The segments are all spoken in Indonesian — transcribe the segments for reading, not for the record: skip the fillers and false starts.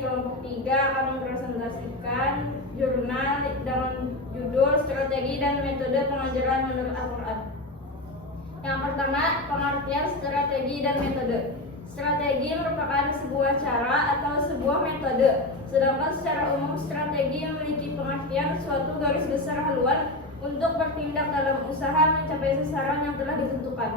kelompok 3 akan mempresentasikan jurnal dengan judul Strategi dan Metode Pengajaran Menurut Al-Quran. Yang pertama, pengertian strategi dan metode. Strategi merupakan sebuah cara atau sebuah metode, sedangkan secara umum strategi memiliki pengertian suatu garis besar haluan untuk bertindak dalam usaha mencapai sasaran yang telah ditentukan.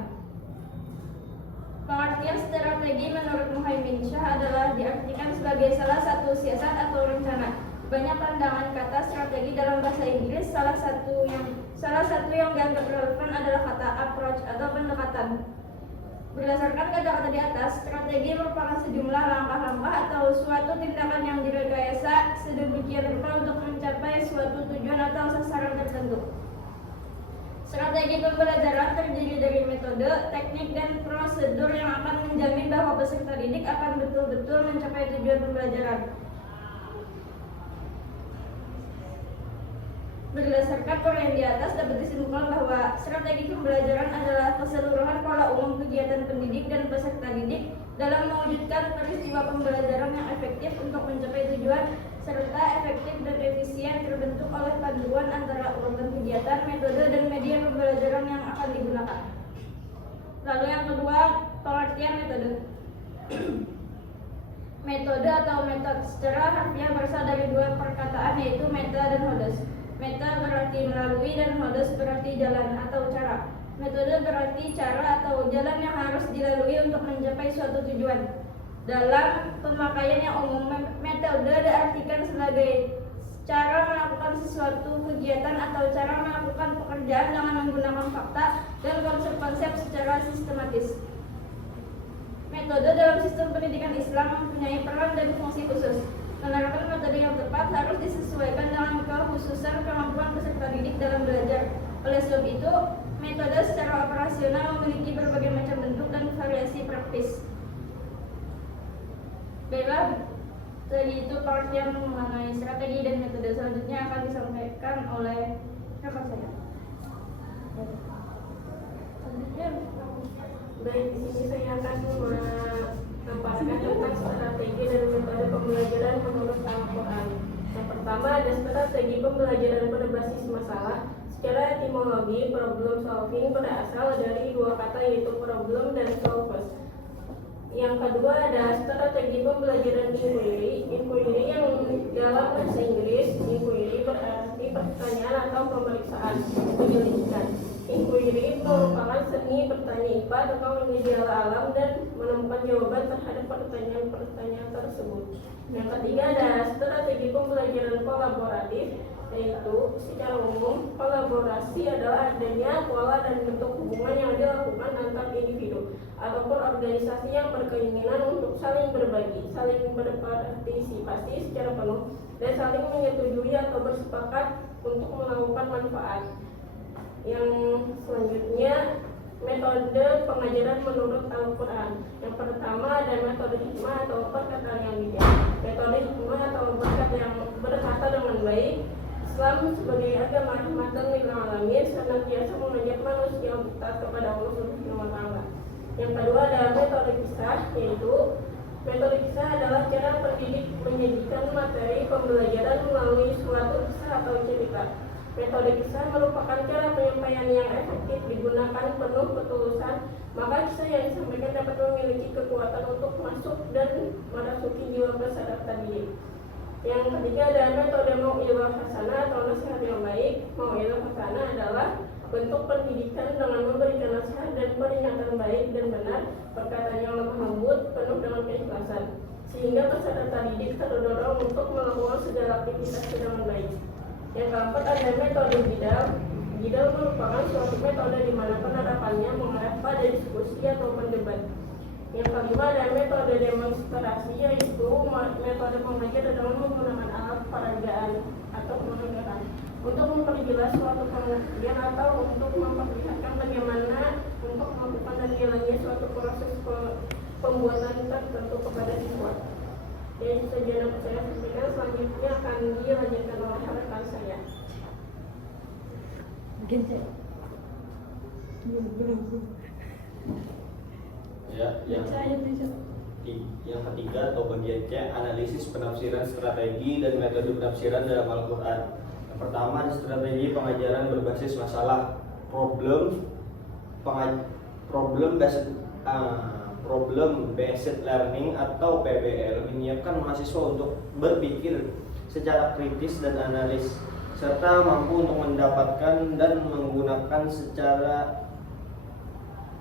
Pengertian strategi menurut Muhaimin Shah adalah diartikan sebagai salah satu siasat atau rencana. Banyak pandangan kata strategi dalam bahasa Inggris, salah satu yang dianggap relevan adalah kata approach atau pendekatan. Berdasarkan kata-kata di atas, strategi merupakan sejumlah langkah-langkah atau suatu tindakan yang direkayasa sedemikian rupa untuk mencapai suatu tujuan atau sasaran tertentu. Strategi pembelajaran terdiri dari metode, teknik, dan prosedur yang akan menjamin bahwa peserta didik akan betul-betul mencapai tujuan pembelajaran. Berdasarkan uraian di atas, dapat disimpulkan bahwa strategi pembelajaran adalah keseluruhan pola umum kegiatan pendidik dan peserta didik dalam mewujudkan peristiwa pembelajaran yang efektif untuk mencapai tujuan serta efektif dan efisien terbentuk oleh paduan antara urutan kegiatan, metode, dan media pembelajaran yang akan digunakan. Lalu yang kedua, pengertian metode. Metode atau metode secara harfiah berasal dari dua perkataan, yaitu meta dan hodos. Meta berarti melalui dan hodos berarti jalan atau cara. Metode berarti cara atau jalan yang harus dilalui untuk mencapai suatu tujuan. Dalam pemakaian yang umum, metode diartikan sebagai cara melakukan sesuatu kegiatan atau cara melakukan pekerjaan dengan menggunakan fakta dan konsep-konsep secara sistematis. Metode dalam sistem pendidikan Islam mempunyai peran dan fungsi khusus. Menerapkan metode yang tepat harus disesuaikan dengan kekhususan kemampuan peserta didik dalam belajar. Oleh sebab itu, metode secara operasional memiliki berbagai macam bentuk dan variasi praktis. Baiklah, tadi itu pengertian mengenai strategi dan metode. Selanjutnya akan disampaikan oleh rekan saya. Selanjutnya, baik, di sini saya akan memaparkan tentang strategi dan metode pembelajaran menurut Al-Quran. Yang pertama ada strategi pembelajaran berbasis masalah. Secara etimologi, problem solving berasal dari dua kata, yaitu problem dan solvers. Yang kedua ada strategi pembelajaran inquiry. Inquiry yang dalam bahasa Inggris, inquiry berarti pertanyaan atau pemeriksaan, penyelidikan. Inquiry merupakan seni bertanya IPA atau menjala alam dan menemukan jawaban terhadap pertanyaan-pertanyaan tersebut. Yang ketiga ada strategi pembelajaran kolaboratif, yaitu secara umum kolaborasi adalah adanya pola dan bentuk hubungan yang dilakukan antar individu ataupun organisasi yang berkeinginan untuk saling berbagi, saling berpartisipasi secara penuh, dan saling menyetujui atau bersepakat untuk melakukan manfaat. Yang selanjutnya, metode pengajaran menurut Al-Quran. Yang pertama ada metode hikmah atau perkataan yang bijak. Metode hikmah atau berkata yang berkata dengan baik. Islam sebagai agama rahmatan lil alamin senantiasa mengajak manusia untuk taat kepada Allah Subhanahu wa taala. Yang kedua ada metode kisah, yaitu metode kisah adalah cara pendidik menyajikan materi pembelajaran melalui suatu kisah atau cerita. Metode kisah merupakan cara penyampaian yang efektif digunakan penuh ketulusan, maka kisah yang disampaikan dapat memiliki kekuatan untuk masuk dan merasuki jiwa peserta didik. Yang ketiga ada metode mau'izah hasanah atau nasihat yang baik. Mau'izah hasanah adalah bentuk pendidikan dengan memberikan nasihat dan peringatan baik dan benar, perkataan yang lemah lembut, penuh dengan keikhlasan, sehingga peserta didik terdorong untuk melakukan segala aktivitas dengan baik. Yang keempat ada metode jidal. Jidal merupakan suatu metode di mana penerapannya mengarah pada diskusi atau pendebat. Yang kelima ada metode demonstrasi, yaitu metode pengajar dengan menggunakan alat peragaan atau penggambaran untuk memperjelas suatu pengertian atau untuk memperlihatkan bagaimana untuk melakukan dan jalannya suatu proses pembuatan tertentu kepada siswa. Jadi saja dapat saya sampaikan, selanjutnya akan dilanjutkan oleh rekan saya. Ya, yang yang ketiga atau bagian C, analisis penafsiran strategi dan metode penafsiran dalam Al-Quran. Yang pertama, strategi pengajaran berbasis masalah, problem based learning atau PBL, menyiapkan mahasiswa untuk berpikir secara kritis dan analis serta mampu untuk mendapatkan dan menggunakan secara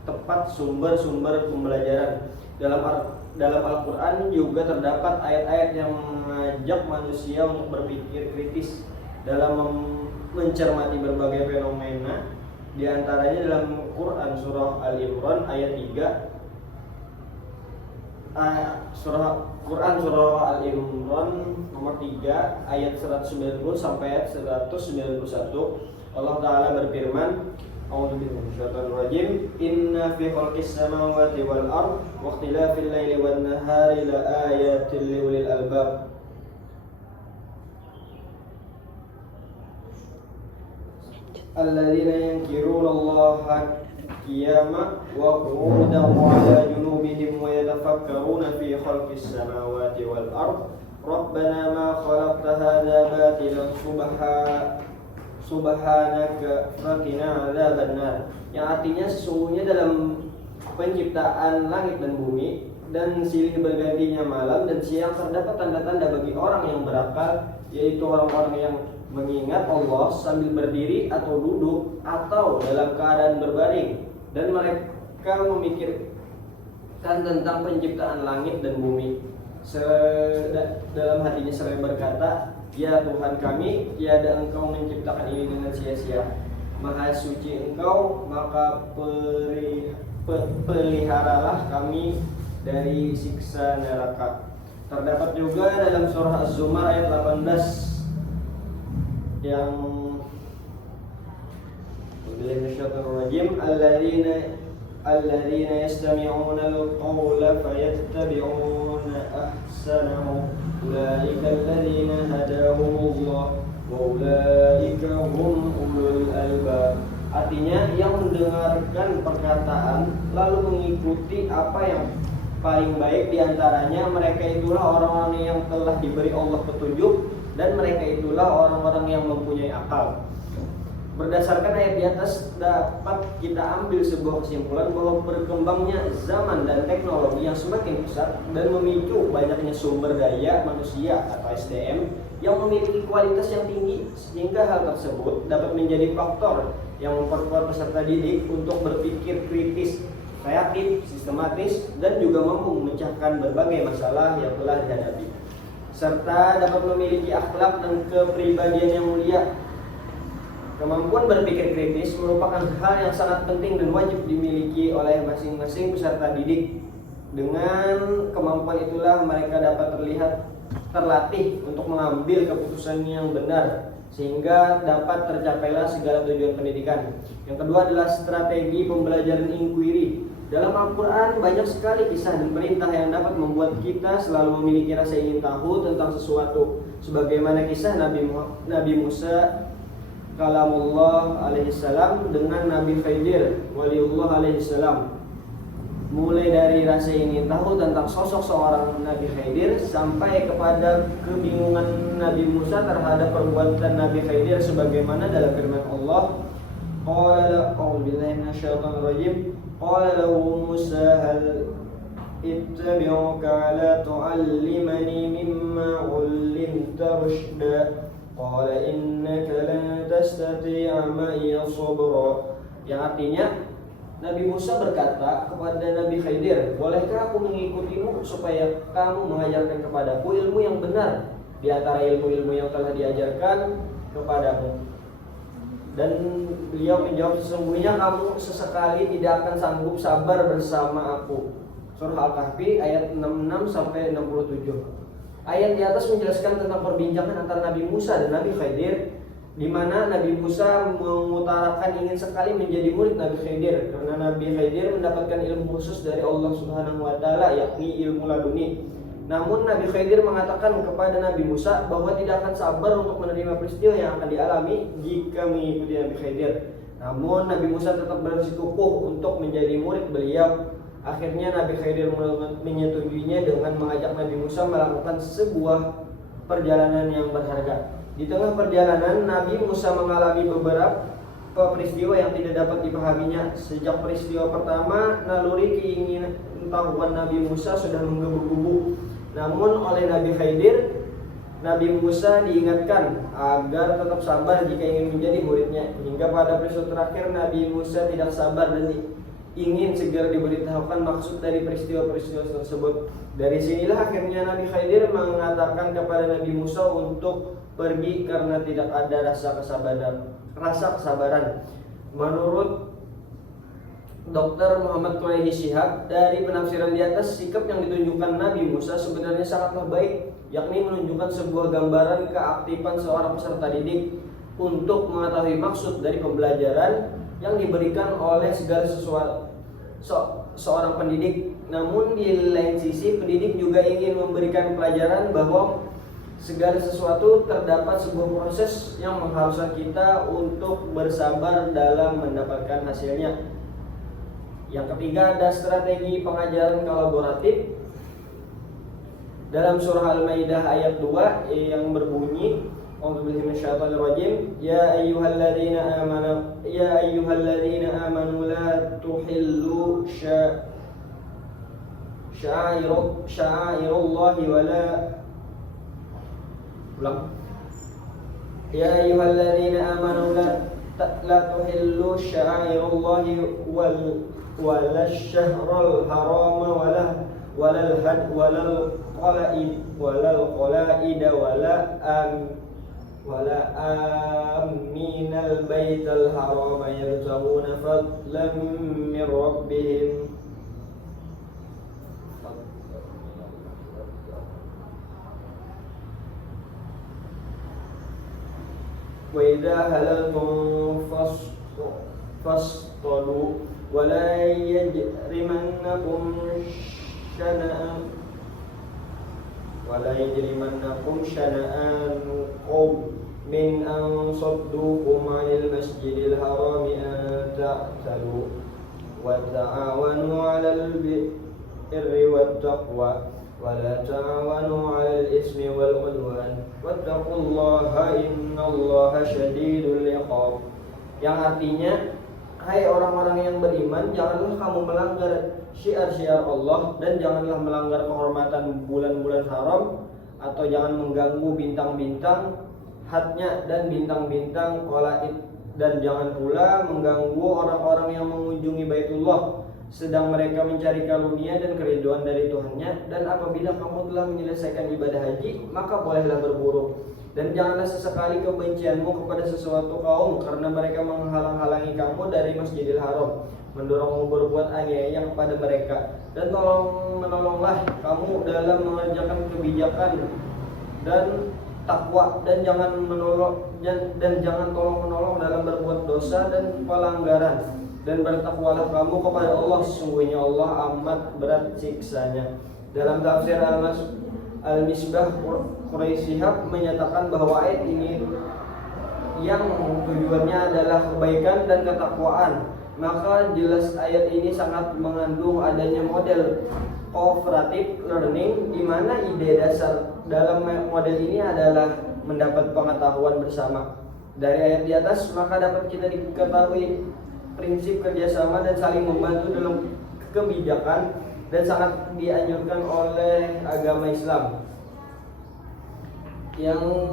tepat sumber-sumber pembelajaran. Dalam Al-Quran juga terdapat ayat-ayat yang mengajak manusia untuk berpikir kritis dalam mencermati berbagai fenomena. Di antaranya dalam Quran surah Al-Imran ayat 3, Quran surah Al-Imran nomor 3 ayat 190 sampai ayat 191. Allah Ta'ala berfirman, A'udzubillahi minasyaitonir rajim, inna fi khalqis samawati wal ard wa ikhtilafil laili wan nahari la ayatin liulil albab. Alladzina yankiruna Allaha qiyama wa qu'udan wa 'ala junubihim wa yatafakkaruna fi khalqis samawati wal ard rabbana ma khalaqta hadza batilan subhanaka faqina adzabannar. Yang artinya sesungguhnya dalam penciptaan langit dan bumi dan silih bergantinya malam dan siang terdapat tanda-tanda bagi orang yang berakal, yaitu orang-orang yang mengingat Allah sambil berdiri atau duduk atau dalam keadaan berbaring, dan mereka memikirkan tentang penciptaan langit dan bumi. Dalam hatinya seraya berkata, ya Tuhan kami, tiada Engkau menciptakan ini dengan sia-sia. Maha suci Engkau, maka peliharalah kami dari siksa neraka. Terdapat juga dalam surah Az-Zumar ayat 18 yang Bismillahirrahmanirrahim, alladzina yastami'una al-qawla fayattabi'una ahsanahu ulaika alladzina hadahumullah wa ulaika hum ulul albab. Artinya yang mendengarkan perkataan lalu mengikuti apa yang paling baik diantaranya, mereka itulah orang-orang yang telah diberi Allah petunjuk, dan mereka itulah orang-orang yang mempunyai akal. Berdasarkan ayat di atas dapat kita ambil sebuah kesimpulan bahwa berkembangnya zaman dan teknologi yang semakin pesat dan memicu banyaknya sumber daya manusia atau SDM yang memiliki kualitas yang tinggi, sehingga hal tersebut dapat menjadi faktor yang memperkuat peserta didik untuk berpikir kritis, kreatif, sistematis, dan juga mampu memecahkan berbagai masalah yang telah dihadapi, serta dapat memiliki akhlak dan kepribadian yang mulia. Kemampuan berpikir kritis merupakan hal yang sangat penting dan wajib dimiliki oleh masing-masing peserta didik. Dengan kemampuan itulah mereka dapat terlatih untuk mengambil keputusan yang benar, sehingga dapat tercapailah segala tujuan pendidikan. Yang kedua adalah strategi pembelajaran inquiry. Dalam Al-Quran banyak sekali kisah dan perintah yang dapat membuat kita selalu memiliki rasa ingin tahu tentang sesuatu, sebagaimana kisah Nabi Musa kalamullah alaihissalam dengan Nabi Khidir waliullah alaihissalam. Mulai dari rasa ingin tahu tentang sosok seorang Nabi Khidir sampai kepada kebingungan Nabi Musa terhadap perbuatan Nabi Khidir, sebagaimana dalam firman Allah, qala a'udzubillahi minasyaitonir rajim, qala lahu Musa hal ittabi'uka ala tu'allimani mimma 'ullimta rusyda qala innaka lan tastati'a ma'iya sabra. Yang artinya Nabi Musa berkata kepada Nabi Khidir, bolehkah aku mengikutimu supaya kamu mengajarkan kepadaku ilmu yang benar di antara ilmu-ilmu yang telah diajarkan kepadamu? Dan beliau menjawab, sesungguhnya kamu sesekali tidak akan sanggup sabar bersama aku. Surah Al-Kahfi ayat 66 sampai 67. Ayat di atas menjelaskan tentang perbincangan antara Nabi Musa dan Nabi Khidir, di mana Nabi Musa mengutarakan ingin sekali menjadi murid Nabi Khidir karena Nabi Khidir mendapatkan ilmu khusus dari Allah Subhanahu wa taala, yakni ilmu laduni. Namun Nabi Khidir mengatakan kepada Nabi Musa bahwa tidak akan sabar untuk menerima peristiwa yang akan dialami jika mengikuti Nabi Khidir. Namun Nabi Musa tetap bersikukuh untuk menjadi murid beliau. Akhirnya Nabi Khidir menyetujuinya dengan mengajak Nabi Musa melakukan sebuah perjalanan yang berharga. Di tengah perjalanan, Nabi Musa mengalami beberapa peristiwa yang tidak dapat dipahaminya. Sejak peristiwa pertama, naluri keinginan tahuan Nabi Musa sudah menggebu-gebu. Namun oleh Nabi Khidir, Nabi Musa diingatkan agar tetap sabar jika ingin menjadi muridnya. Hingga pada peristiwa terakhir, Nabi Musa tidak sabar dan ingin segera diberitahukan maksud dari peristiwa-peristiwa tersebut. Dari sinilah akhirnya Nabi Khidir mengatakan kepada Nabi Musa untuk pergi karena tidak ada rasa kesabaran. Menurut Dr. Muhammad Quraishi Shihab, dari penafsiran di atas, sikap yang ditunjukkan Nabi Musa sebenarnya sangatlah baik, yakni menunjukkan sebuah gambaran keaktifan seorang peserta didik untuk mengetahui maksud dari pembelajaran yang diberikan oleh segala sesuatu seorang pendidik. Namun di lain sisi, pendidik juga ingin memberikan pelajaran bahwa segala sesuatu terdapat sebuah proses yang mengharuskan kita untuk bersabar dalam mendapatkan hasilnya. Yang ketiga, ada strategi pengajaran kolaboratif. Dalam surah Al-Maidah ayat 2 yang berbunyi, A'udzubillahi minasyaitonirrajim, ya ayyuhalladzina amanu la tuhillu sya'airullahi wa la ya ayyuhalladzina amanu la tuhillu sya'airullahi wala syahral harama walal qalaida wala aminal baital harama yabtaguna fadlan min rabbihim wa idza halaltum fasṭadu wa la yajrimannakum syana'an qawm min an saddukum 'anil masjidil harami an ta'talu wa ta'awanu 'alal birri wat taqwa wa la ta'awanu 'alal ismi wal 'udwan wattaqullaha innallaha syadidul 'iqab. Yang artinya, hai orang-orang yang beriman, janganlah kamu melanggar syiar-syiar Allah dan janganlah melanggar kehormatan bulan-bulan haram, atau jangan mengganggu bintang-bintang hadnya dan bintang-bintang qalaid, dan jangan pula mengganggu orang-orang yang mengunjungi Baitullah sedang mereka mencari karunia dan keriduan dari Tuhannya. Dan apabila kamu telah menyelesaikan ibadah haji, maka bolehlah berburu. Dan janganlah sesekali kebencianmu kepada sesuatu kaum karena mereka menghalang-halangi kamu dari Masjidil Haram, mendorongmu berbuat aniaya kepada mereka. Dan menolonglah kamu dalam mengerjakan kebijakan dan takwa, dan jangan tolong menolong dalam berbuat dosa dan pelanggaran. Dan bertakwalah kamu kepada Allah, sesungguhnya Allah amat berat siksanya. Dalam tafsir Al-Misbah, Quraishi Shihab menyatakan bahwa ayat ini yang tujuannya adalah kebaikan dan ketakwaan. Maka jelas ayat ini sangat mengandung adanya model cooperative learning, di mana ide dasar dalam model ini adalah mendapat pengetahuan bersama. Dari ayat di atas maka dapat kita diketahui prinsip kerjasama dan saling membantu dalam kebijakan, dan sangat dianjurkan oleh agama Islam. Yang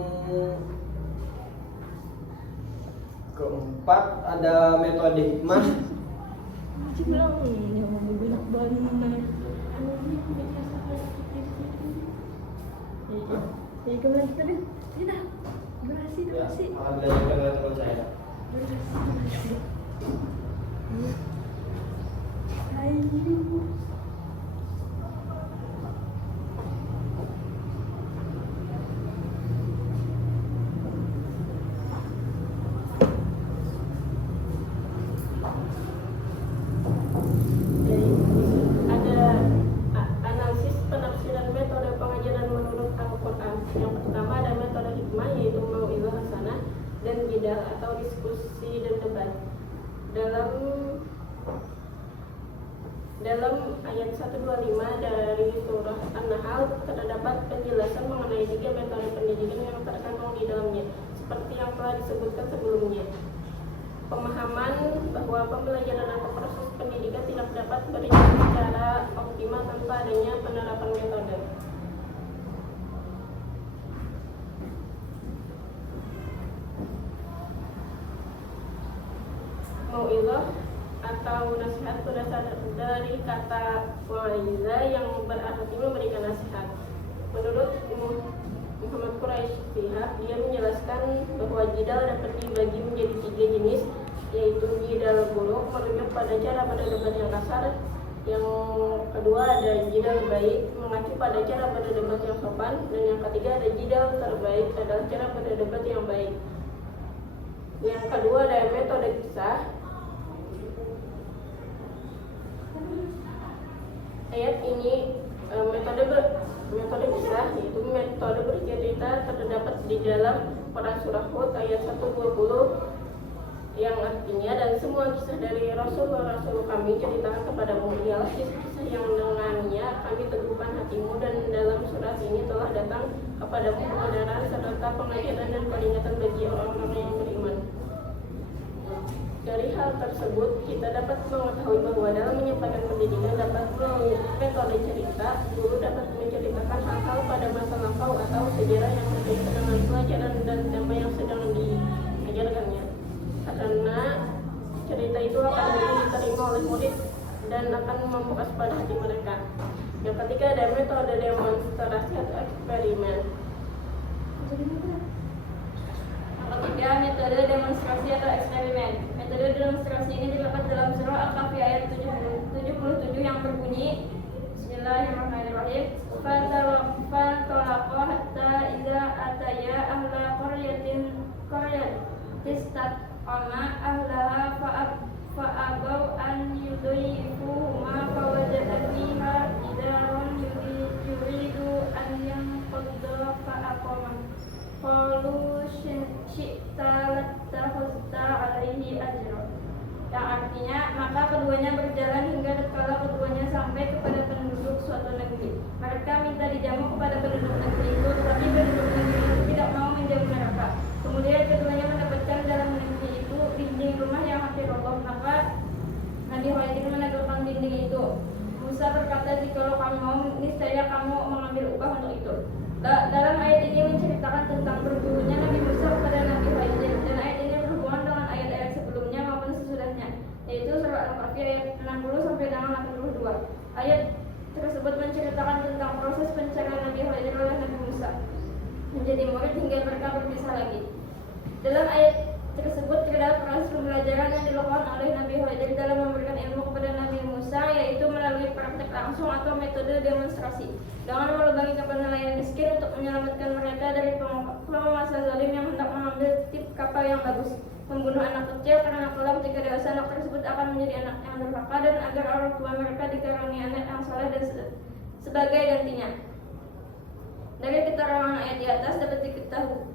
keempat, ada metode hikmah. Akan belajar dengan teman saya. Yang pertama ada metode hikmah, yaitu mau'izah hasanah dan jidal atau diskusi dan debat. Dalam Dalam ayat 125 dari surah An-Nahl terdapat penjelasan mengenai 3 metode pendidikan yang terkandung di dalamnya, seperti yang telah disebutkan sebelumnya. Pemahaman bahwa pembelajaran atau proses pendidikan tidak dapat berjalan secara optimal tanpa adanya penerapan metode. Mau'izah atau nasihat berasal dari kata wa'iza yang berarti memberikan nasihat. Menurut Muhammad Quraisy Shihab, dia menjelaskan bahwa jidal dapat dibagi menjadi 3 jenis, yaitu jidal buruk merujuk pada cara berdebat yang kasar. Yang kedua ada jidal baik mengacu pada cara berdebat yang sopan, dan yang ketiga ada jidal terbaik adalah cara berdebat yang baik. Yang kedua ada metode kisah. Ayat ini metode kisah, yaitu metode bercerita, terdapat di dalam Quran surah Hud ayat 120 yang artinya, dan semua kisah dari Rasul-Rasul kami ceritakan kepadamu ialah kisah-kisah yang dengannya kami teguhkan hatimu, dan dalam surat ini telah datang kepadamu kebenaran serta pengajaran dan peringatan bagi orang-orang yang beriman. Dari hal tersebut, kita dapat mengetahui bahwa dalam menyampaikan pendidikan dapat melalui metode cerita, guru dapat menceritakan hal-hal pada masa lampau atau sejarah yang berkaitan dengan pelajaran dan tema yang sedang diajarkannya. Karena cerita itu akan mudah diterima oleh murid dan akan membuka pada hati mereka. Yang ketiga ada metode demonstrasi atau eksperimen. Yang ketiga, metode demonstrasi atau eksperimen. Metode demonstrasi ini terdapat dalam surah Al-Kahfi ayat 77 yang berbunyi, Bismillahirrahmanirrahim. Fantalaqa hatta idza ataya ahla qaryatin istaqama ahlaha fa'abaw an yudhifuhuma fawajada fiha jidaran yuridu an yanqadda fa'aqama. Qalu syi'ta lattakhadta alaihi ajra. Yang artinya, maka keduanya berjalan hingga tatkala keduanya sampai kepada penduduk suatu negeri. Mereka minta dijamu kepada penduduk negeri itu, tetapi penduduk negeri itu tidak mau menjamu mereka. Kemudian keduanya mendapatkan dalam negeri itu dinding rumah yang hampir roboh, maka Nabi Khadir menegakkan dinding itu. Musa berkata, jikalau kamu mau, niscaya kamu mengambil upah untuk itu. Dalam ayat ini menceritakan tentang bergurunya Nabi Musa kepada Nabi Khadir, dan ayat ini berhubungan dengan ayat-ayat sebelumnya maupun sesudahnya, yaitu surah Al-Kahfi ayat 60 sampai dengan 82. Ayat tersebut menceritakan tentang proses pencarian Nabi Khadir oleh Nabi Musa menjadi murid hingga mereka berpisah lagi. Dalam ayat tersebut terdapat proses pembelajaran yang dilakukan oleh Nabi Khadir dalam memberikan ilmu kepada Nabi Musa, yaitu melalui praktek langsung atau metode demonstrasi, dengan melubangi kapal nelayan miskin untuk menyelamatkan mereka dari penguasa zalim yang hendak mengambil tip kapal yang bagus, membunuh anak kecil karena kelak jika dewasa anak tersebut akan menjadi anak yang durhaka, dan agar orang tua mereka dikaruniai anak yang saleh dan sebagai gantinya. Dari keterangan ayat di atas dapat diketahui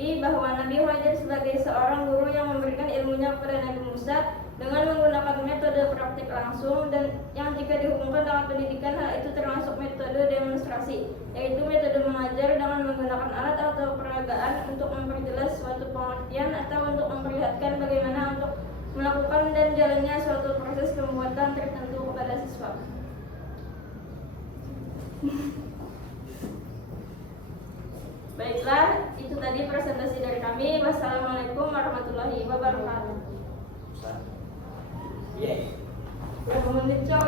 bahwa Nabi Khadir sebagai seorang guru yang memberikan ilmunya kepada Nabi Musa dengan menggunakan metode praktik langsung, dan yang jika dihubungkan dengan pendidikan, hal itu termasuk metode demonstrasi, yaitu metode mengajar dengan menggunakan alat atau peragaan untuk memperjelas suatu pengertian atau untuk memperlihatkan bagaimana untuk melakukan dan jalannya suatu proses pembuatan tertentu kepada siswa. Baiklah, itu tadi presentasi dari kami. Wassalamualaikum warahmatullahi wabarakatuh. Yes. Udah 2 menit, ya.